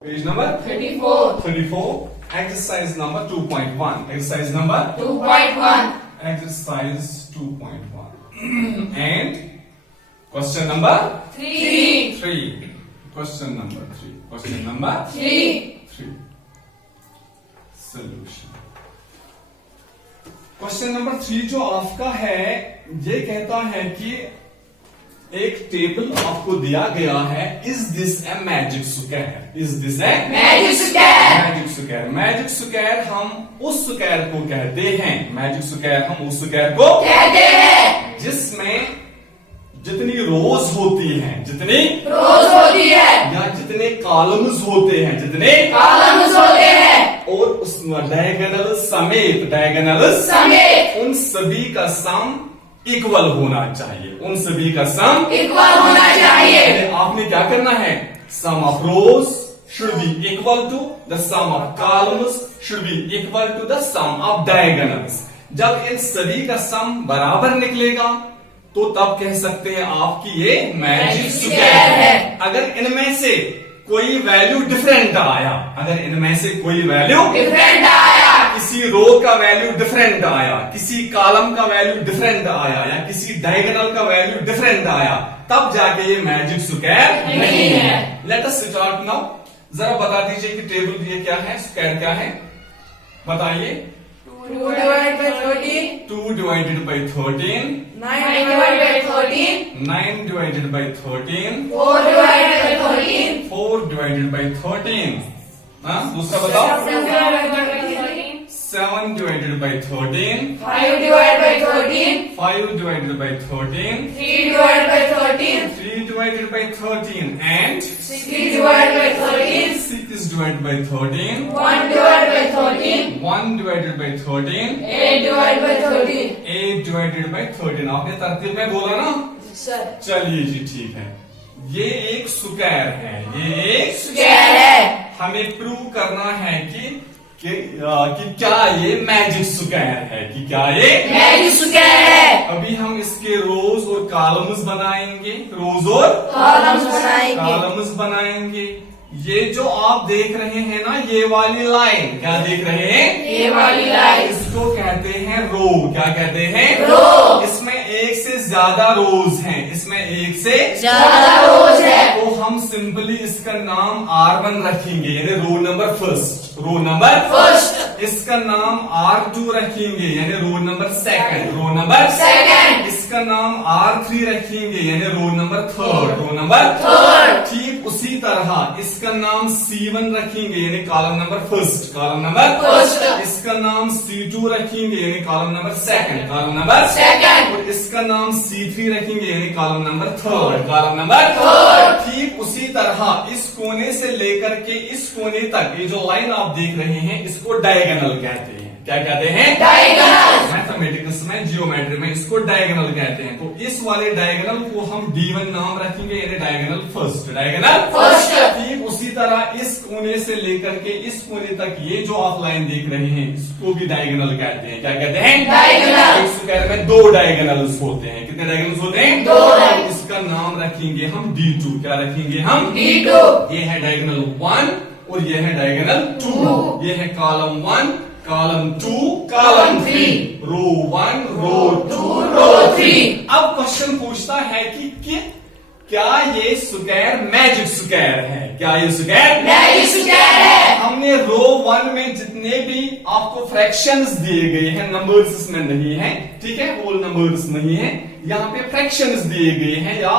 Page number 34. 34. Exercise number 2.1. Exercise number 2.1. Exercise 2.1. And question number 3. 3. Question number 3. Question number 3. 3. Solution. Question number 3 जो आपका है ये कहता है कि एक टेबल आपको दिया गया है. Is this a magic square? Is this A Magic square. Magic square? Magic square हम उस स्क्वायर को कहते हैं. मैजिक स्क्वायर हम उस स्क्वायर को कहते हैं जिसमें जितनी रोज होती हैं, जितनी रोज होती है या जितने कॉलम्स होते हैं, जितने कॉलम्स होते हैं और उस डायगोनल समेत उन सभी का सम इक्वल होना चाहिए. उन सभी का सम इक्वल होना चाहिए. आपने क्या करना है? Sum of rows should be equal to the sum of columns should be equal to the sum of diagonals. जब इन सभी का सम बराबर निकलेगा तो तब कह सकते हैं आप कि ये मैजिक स्क्वायर है. अगर इनमें से कोई वैल्यू डिफरेंट आया, अगर इनमें से कोई वैल्यू डिफरेंट आया, किसी रो का वैल्यू डिफरेंट आया, किसी कॉलम का वैल्यू डिफरेंट आया या किसी डायगोनल का वैल्यू डिफरेंट आया, तब जाके ये मैजिक स्क्वायर नहीं है. Let us start now. जरा बता दीजिए कि टेबल ये क्या है, स्क्वायर क्या है, बताइए. 2 divided by 13. 2 divided by 13. 9 divided by 13. 9 divided by 13. 4 divided by 13. 4 divided by 13. हाँ, दूसरा बताओ. 7 divided by 13. 7 divided by 13. 5 divided by 13. 5 divided by 13. 3 divided by 13. 3 divided by 13. And 6 divided by 13. 6 is divided by 13. 1 divided by 13. 1 divided by 13. 8 divided by 13. 8 divided by 13. आपने तरतीब में बोला ना? Sir चलिए जी, ठीक है. ये एक स्क्वायर है. ये एक स्क्वायर है. हमें प्रूव करना है कि क्या ये मैजिक स्क्वायर है, कि क्या ये मैजिक स्क्वायर है. अभी हम इसके रोज और कॉलम्स बनाएंगे. रोज और कॉलम्स बनाएंगे. ये जो आप देख रहे हैं ना, ये वाली लाइन, क्या देख रहे हैं? ये वाली लाइन इसको कहते हैं रो. क्या कहते हैं? रो. इसमें एक से ज्यादा रोज हैं. इसमें एक से ज्यादा रोज है. तो हम सिंपली इसका नाम R1 रखेंगे, यानी row number first. Row number first. इसका नाम R2 रखेंगे, यानी row number second. Row number second. इसका नाम R3 रखेंगे, यानी row number third. Row number third. ठीक उसी तरह इसका नाम C1 रखेंगे, यानी column number first. Column number first. इसका नाम C2 रखेंगे, यानी column number second. Column number second. और इसका नाम C3 रखेंगे, यानी column number third. Column number third. ठीक उसी तरह इस कोने से लेकर के इस कोने तक ये जो लाइन आप देख रहे हैं, इसको डायगोनल कहते हैं. क्या कहते हैं? डायगोनल. मैथमेटिक्स में, जियोमेट्री में इसको डायगोनल कहते हैं. तो इस वाले डायगोनल को हम D1 नाम रखेंगे, यानी डायगोनल फर्स्ट. Diagonal first. ठीक उसी तरह इस कोने से लेकर के इस कोने तक ये जो आप लाइन देख रहे हैं, इसको भी डायगोनल कहते हैं. क्या कहते हैं? डायगोनल. एक स्क्वायर में 2 डायगोनल्स होते हैं. कितने डायगोनल्स होते हैं? 2. इसका नाम रखेंगे हम D2. क्या रखेंगे हम? D2. ये है डायगोनल 1 और ये है डायगोनल 2. ये है कॉलम 1, कॉलम 2, कॉलम 3. रो 1, रो 2, रो 3. अब क्वेश्चन पूछता है कि क्या ये स्क्वायर मैजिक स्क्वायर है? क्या ये स्क्वायर मैजिक स्क्वायर है? हमने रो 1 में जितने भी आपको फ्रैक्शंस दिए गए हैं, नंबर्स इसमें नहीं है, ठीक है, होल नंबर्स नहीं है, यहाँ पे फ्रैक्शंस दिए गए हैं, या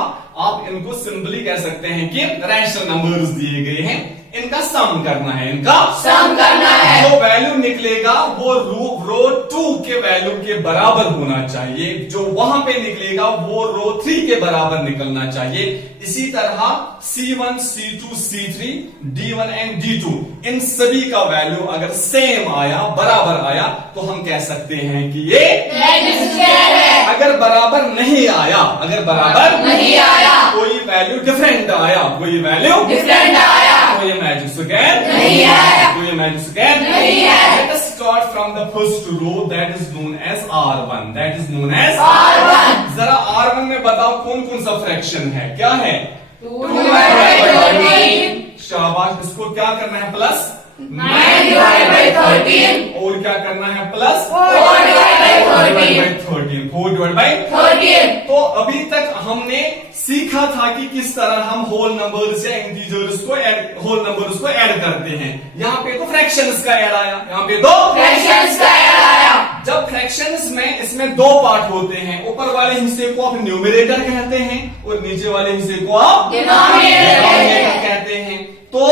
आप इनको सिंपली कह सकते हैं कि रैशनल नंबर्स दिए गए हैं. इनका सम करना है. इनका सम करना है. जो वैल्यू निकलेगा वो रो 2 के वैल्यू के बराबर होना चाहिए. जो वहां पे निकलेगा वो रो 3 के बराबर निकलना चाहिए. इसी तरह C1, C2, C3, D1 and D2 इन सभी का वैल्यू अगर सेम आया, बराबर आया, तो हम कह सकते हैं कि ये मैजिक स्क्वायर है. अगर बराबर नहीं आया, अगर बराबर नहीं आया, कोई वैल्यू डिफरेंट आया, कोई वैल्यू डिफरेंट आया, तो ये मैजिक स्क्वायर नहीं आया. तो ये मैजिक स्क्वायर नहीं है. Let us start from the first row, that is known as R1. That is known as R1. जरा R1 में बताओ कौन कौन सा फ्रैक्शन है, क्या है? 2 divided by 13. शाबाश, इसको क्या करना है प्लस 9 divided by 13. और क्या करना है plus 4 divided by 13. 4 divide by 13. तो अभी तक हमने सीखा था कि किस तरह हम होल नंबर्स या इंटीजर्स को होल नंबर्स को ऐड करते हैं। यहाँ पे तो फ्रैक्शंस का ऐड आया, यहाँ पे तो Fractions का ऐड आया. जब फ्रैक्शंस में इसमें दो पार्ट होते हैं, ऊपर वाले हिस्से को आप न्यूमरेटर कहते हैं और नीचे वाले हिस्से को आप Denominator कहते हैं। तो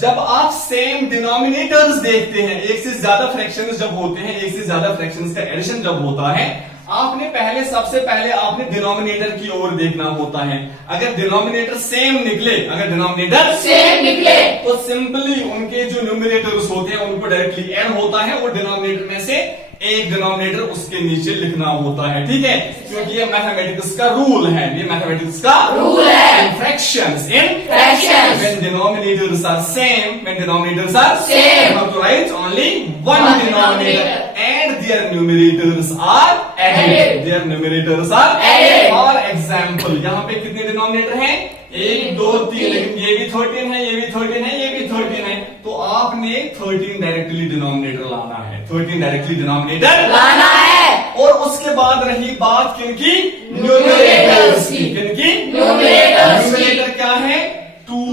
जब आप सेम डिनोमिनेटर्स देखते हैं, एक से ज्यादा फ्रैक्शंस जब होते हैं, एक से ज्यादा फ्रैक्शंस का एडिशन जब होता है, आपने सबसे पहले आपने डिनोमिनेटर की ओर देखना होता है। अगर डिनोमिनेटर सेम निकले, अगर डिनोमिनेटर Same निकले. तो सिंपली उनके जो न्यूमरेटर्स होते हैं उनको डायरेक्टली ऐड होता है और डिनोमिनेटर में से एक डिनोमिनेटर उसके नीचे लिखना होता है, ठीक है, क्योंकि ये मैथमेटिक्स का रूल है, ये मैथमेटिक्स का रूल है. इन fractions Fractions. when denominators are same, when denominators are Same. you have to write only one One denominator denominator. and their numerators are added. Added. Their numerators are Added. For example, यहाँ पे कितने denominator हैं? 1 2 3, लेकिन ये भी 13 है, ये भी 13 है, ये भी 13 है, तो आपने 13 डायरेक्टली डिनोमिनेटर लाना है, 13 डायरेक्टली डिनोमिनेटर लाना है. और उसके बाद रही बात किनकी? Numerators की. किनकी? Numerators की. न्यूमरेटर क्या है? 2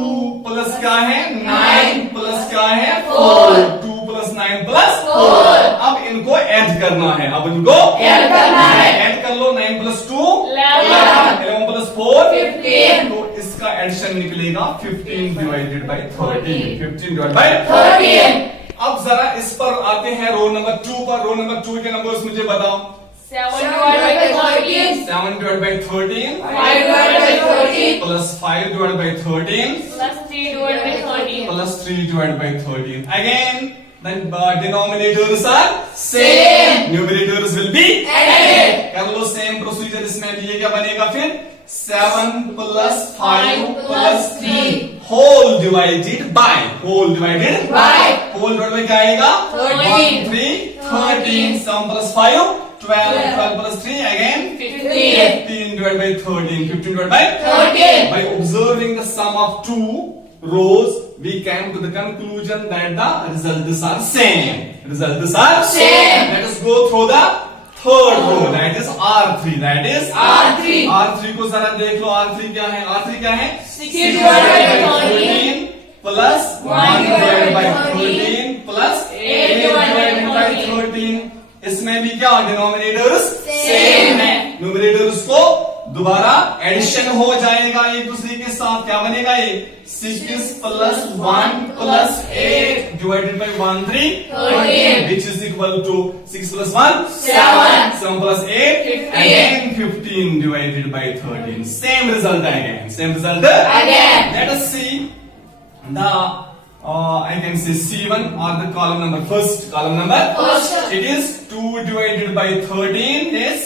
प्लस क्या है? 9 प्लस क्या है? 4. 2 प्लस 9 प्लस 4. अब इनको ऐड करना है, अब इनको Add करना है. ऐड कर लो। 9 प्लस 2 11. 11 प्लस 4 15. तो इसका एडिशन निकलेगा 15 डिवाइडेड बाई 13, 15 डिवाइड बाई 13. अब जरा इस पर आते हैं रो नंबर 2 पर। रो नंबर 2 के नंबर्स मुझे बताओ। 7 divided by 13. 7 divide by 13 5 divided by 13. Plus 5 divide by 13 Plus 3 divided by 13. Plus 3 divide by 13। Again then denominators are Same. numerators will be Added. कर लो सेम प्रोसीजर इसमें भी। ये क्या बनेगा फिर? 7 plus 5 plus 3 whole divided by whole divided By. Whole divide by क्या आएगा? 13. 13 7 plus 5 12 12 plus 3 again 15. 15 divided by 13 15 divided by 13. by observing the sum of two rows we came to the conclusion that the results are same. Results are Same. Let us go through the third row, that is R3, that is R3. R3 को जरा देख लो। R3 क्या है? R3 क्या है? 6 divided by 13 plus 1 divided by 13 13 plus 8 divided by 13। इसमें भी क्या डिनोमिनेटर्स Same है. न्यूमरेटर्स को दोबारा एडिशन हो जाएगा एक दूसरे के साथ। क्या बनेगा ये? 6 plus 1 plus 8 divided by 13 which is equal to 6 plus 1 7. 7 plus 8 15. Again 15 divided by 13। Same result again, same result Again. Let us see the I can say C1 or the column number first. Column number First. It is 2 divided by 13 is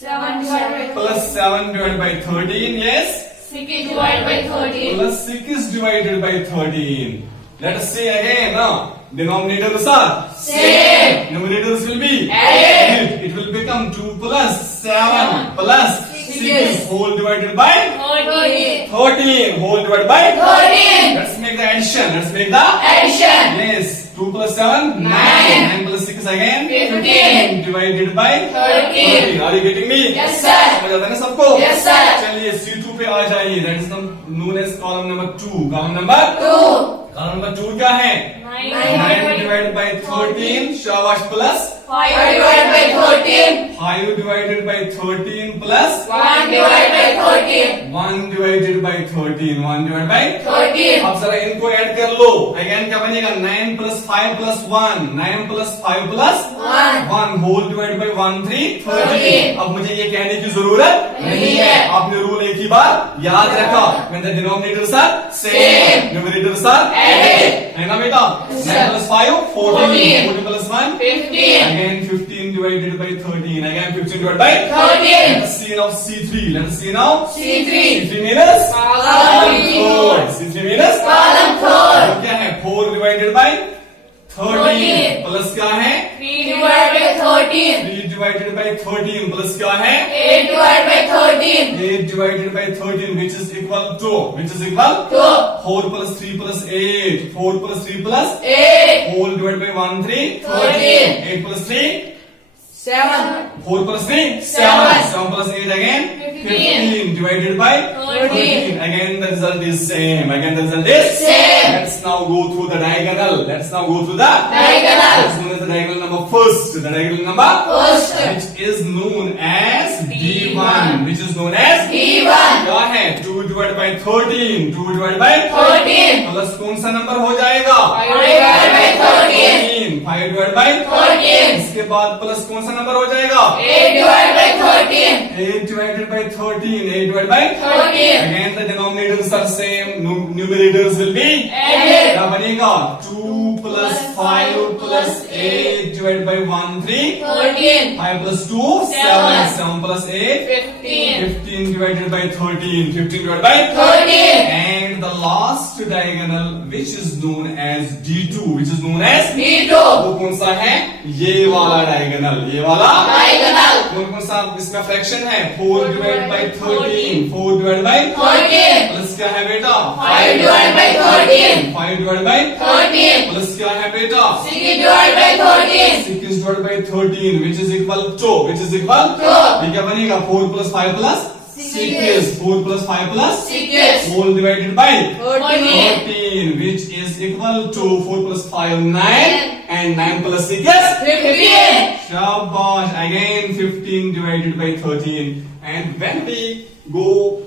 7 divided by plus 7 divided by 13 yes 6 divided by 13. plus 6 divided by 13. Let us say again. Denominators are Same. Numerators will be Added. It will become 2 plus 7 plus 6 whole divided by 13. 13 whole divided by 13. Let's make the addition. Let's make the Addition. yes 2 plus 7 Nine. 9 plus 6 again 15. divided by 13. Are you getting me? Yes, sir. समझ आता है ना सबको? Yes, sir. चलिए C2 पे आ जाइए। That is known as column number 2. Column number 2. column number 2 क्या है? 9 divided by 13 शाबाश plus 5 divided by 13. 5 divided by 13 plus 1 divided by 13. 1 divided by 13 1 divided by 13. अब जरा इनको ऐड कर लो। अगेन क्या बनेगा? 9 plus 5 plus 1 9 plus 5 plus 1 whole divide by 1 3 13। अब मुझे ये कहने की जरूरत नहीं है। आपने रूल एक ही बार याद रखा। when the denominators are same numerators are Added. है ना बेटा? 9 plus 5 14 14 plus 1 15. again 15 divided by 13 again 15 divided by 13. Let us see now C3. Let us see now C3. C3 means Column third. C3 means Column third. क्या है? 4 divided by 13 13 plus क्या है? 3 divided by 13. 3 divided by 13 plus क्या है 8 divided by 13. 8 divided by 13 which is equal to 2. 4 plus 3 plus 8 4 plus 3 plus 8. whole divided by 1 3 13. 8 plus 3 7. 4 plus 3 7. 7 plus 8 again 15 divided by 13. again the result is same Same. let's now go through the diagonal let's now go through the Diagonal. Let's go to the diagonal number first the diagonal number First. which is known as D1. D1 which is known as D1. क्या है 2 divided by 13 2 divided by 13. Plus कौन सा number हो जाएगा 5 divided by 13. 5 divided by 13. इसके बाद plus कौन सा नंबर हो जाएगा 8 divided by 13. 8 divided by 13 8 divided by 13. again the denominators are same numerators will be Added. क्या बनेगा 2 plus 5 plus 8 divided by 1 3 13. 5 plus 2 7 7 plus 8 15. 15 divided by 13 15 divided by 13. and the last diagonal which is known as D2 which is known as D2. वो कौन सा है ये वाला diagonal ये वाला Diagonal. कौन कौन सा इसमें फ्रैक्शन है 4 divided by 13 4 divided by 13. Plus क्या है बेटा 5 divided by 13. 5 divided by 13. Plus क्या है बेटा 6 divided by 13. 6 divided by 13 which is equal to To. ये क्या बनेगा 4 plus 5 plus 6 4 plus 5 plus 6. whole divided by 14. 14 which is equal to 4 plus 5 9 and 9 plus 6 15. Shabash again 15 divided by 13 and when we go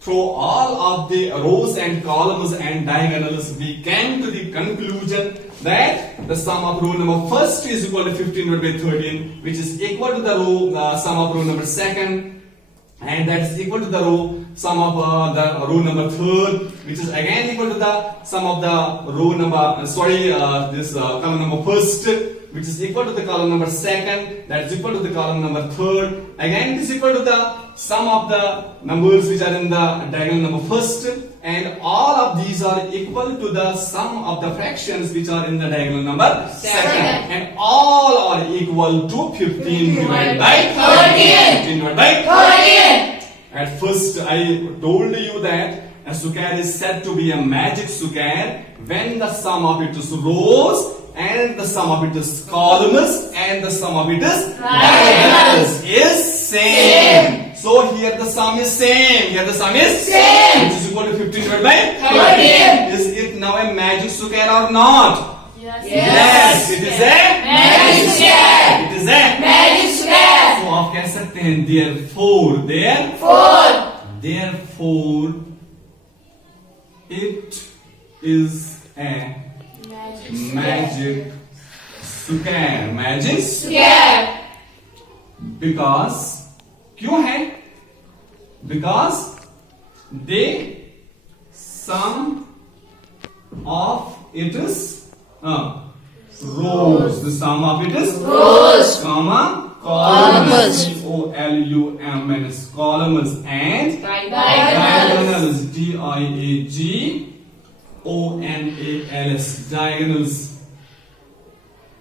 through all of the rows and columns and diagonals we came to the conclusion that the sum of row number first is equal to 15 divided by 13 which is equal to the row sum of row number second and that is equal to the row sum of the row number third which is again equal to the sum of the row number this column number first which is equal to the column number second that is equal to the column number third again it is equal to the sum of the numbers which are in the diagonal number first and all of these are equal to the sum of the fractions which are in the diagonal number second and all are equal to 15 divided by 13. 15 divided by 13. At first, I told you that a square is said to be a magic square when the sum of its rows and the sum of its columns and the sum of its diagonals is same. So here the sum is same. Here the sum is Same. Which is equal to 15 divided by 13. Is it now a magic square or not? Yes. It is a Magic square. It is a Magic square. तो आप कह सकते हैं therefore 4. it is a magic square Square. because क्यों है because the sum of its rows the sum of its Rows. comma Columns. columns columns and Diagonals. diagonals diagonals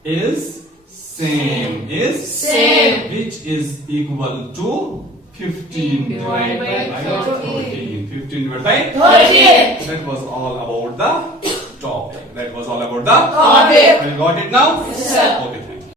is same Same. which is equal to 15 divided by 13 15 divided by 13. that was all about the topic that was all about the Topic. you got it now Yes, sir. okay